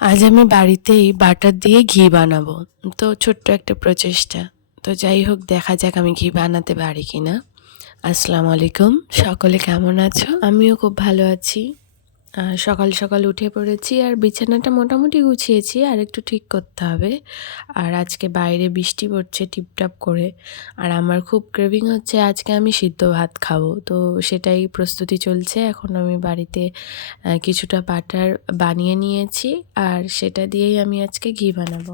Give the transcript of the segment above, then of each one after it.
আজ আমি বাড়িতেই বাটার দিয়ে ঘি বানাবো। তো ছোট্ট একটা প্রচেষ্টা। তো যাই হোক, দেখা যাক আমি ঘি বানাতে পারি কিনা। আসসালামু আলাইকুম, সকলে কেমন আছো? আমিও খুব ভালো আছি। সকাল সকাল উঠে পড়েছি আর বিছানাটা মোটামুটি গুছিয়েছি, আর একটু ঠিক করতে হবে। আর আজকে বাইরে বৃষ্টি পড়ছে টিপটাপ করে, আর আমার খুব ক্রেভিং হচ্ছে আজকে আমি সিদ্ধ ভাত খাবো। তো সেটাই প্রস্তুতি চলছে। এখন আমি বাড়িতে কিছুটা বাটার বানিয়ে নিয়েছি, আর সেটা দিয়েই আমি আজকে ঘি বানাবো।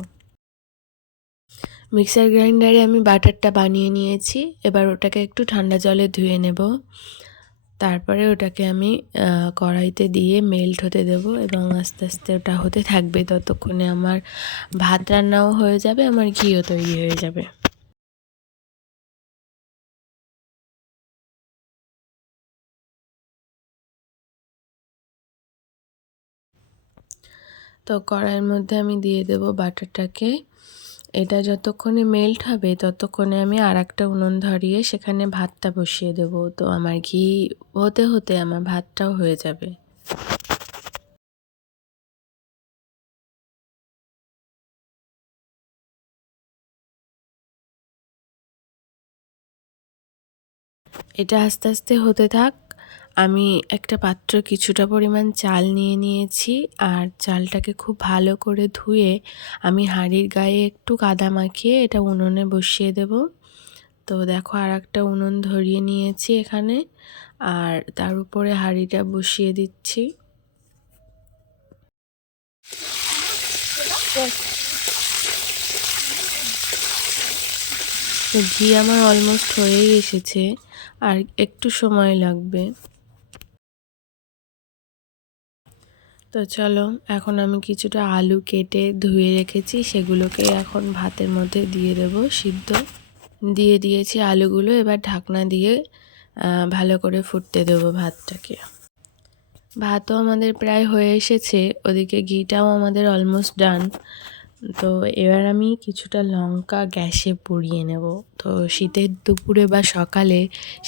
মিক্সার গ্রাইন্ডারে আমি বাটারটা বানিয়ে নিয়েছি। এবার ওটাকে একটু ঠান্ডা জলে ধুয়ে নেব। তারপরে ওটাকে আমি কড়াইতে দিয়ে মেল্ট হতে দেব, এবং আস্তে আস্তে ওটা হতে থাকবে। ততক্ষণে আমার ভাত রান্নাও হয়ে যাবে, আমার ঘিও তৈরি হয়ে যাবে। তো কড়াইয়ের মধ্যে আমি দিয়ে দেব বাটারটাকে। এটা যতক্ষণে মেল্ট হবে ততক্ষণে আমি আর একটা উনুন ধরিয়ে সেখানে ভাতটা বসিয়ে দেব। তো আমার ঘি হতে হতে আমার ভাতটাও হয়ে যাবে। এটা আস্তে আস্তে হতে থাক। আমি একটা পাত্র কিছুটা পরিমাণ চাল নিয়ে নিয়েছি, আর চালটাকে খুব ভালো করে ধুয়ে আমি হাঁড়ির গায়ে একটু কাদা মাখিয়ে এটা উনুনে বসিয়ে দেব। তো দেখো, আর একটা উনুন ধরিয়ে নিয়েছি এখানে, আর তার উপরে হাঁড়িটা বসিয়ে দিচ্ছি। তো ঘি আমার অলমোস্ট হয়েই এসেছে, আর একটু সময় লাগবে। তো চলো, এখন আমি কিছুটা আলু কেটে ধুয়ে রেখেছি, সেগুলোকে এখন ভাতের মধ্যে দিয়ে দেব সিদ্ধ। দিয়ে দিয়েছি আলুগুলো, এবার ঢাকনা দিয়ে ভালো করে ফুটতে দেবো ভাতটাকে। ভাতও আমাদের প্রায় হয়ে এসেছে, ওদিকে ঘিটাও আমাদের অলমোস্ট ডান। তো এবার আমি কিছুটা লঙ্কা গ্যাসে পুড়িয়ে নেব। তো শীতের দুপুরে বা সকালে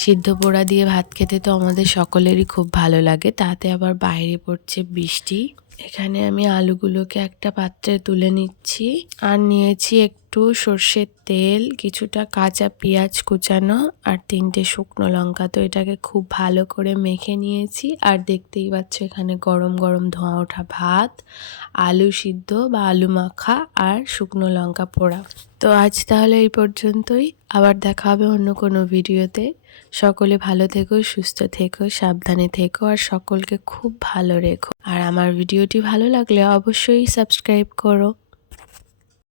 সিদ্ধ পোড়া দিয়ে ভাত খেতে তো আমাদের সকলেরই খুব ভালো লাগে, তাতে আবার বাইরে পড়ছে বৃষ্টি। এখানে আমি আলুগুলোকে একটা পাত্রে তুলে নিচ্ছি, আর নিয়েছি একটু সর্ষের তেল, কিছুটা কাঁচা পেঁয়াজ কুচানো, আর 3টে শুকনো লঙ্কা। তো এটাকে খুব ভালো করে মেখে নিয়েছি, আর দেখতেই পাচ্ছ এখানে গরম গরম ধোঁয়া ওঠা ভাত, আলু সিদ্ধ বা আলু মাখা, আর শুকনো লঙ্কা পোড়া। তো আজ তাহলে এই পর্যন্তই। আবার দেখা হবে অন্য কোনো ভিডিওতে। সকলে ভালো থেকো, সুস্থ থেকো, সাবধানে থেকো, আর সকলকে খুব ভালো রেখো। আর আমার ভিডিওটি ভালো লাগলে অবশ্যই সাবস্ক্রাইব করো।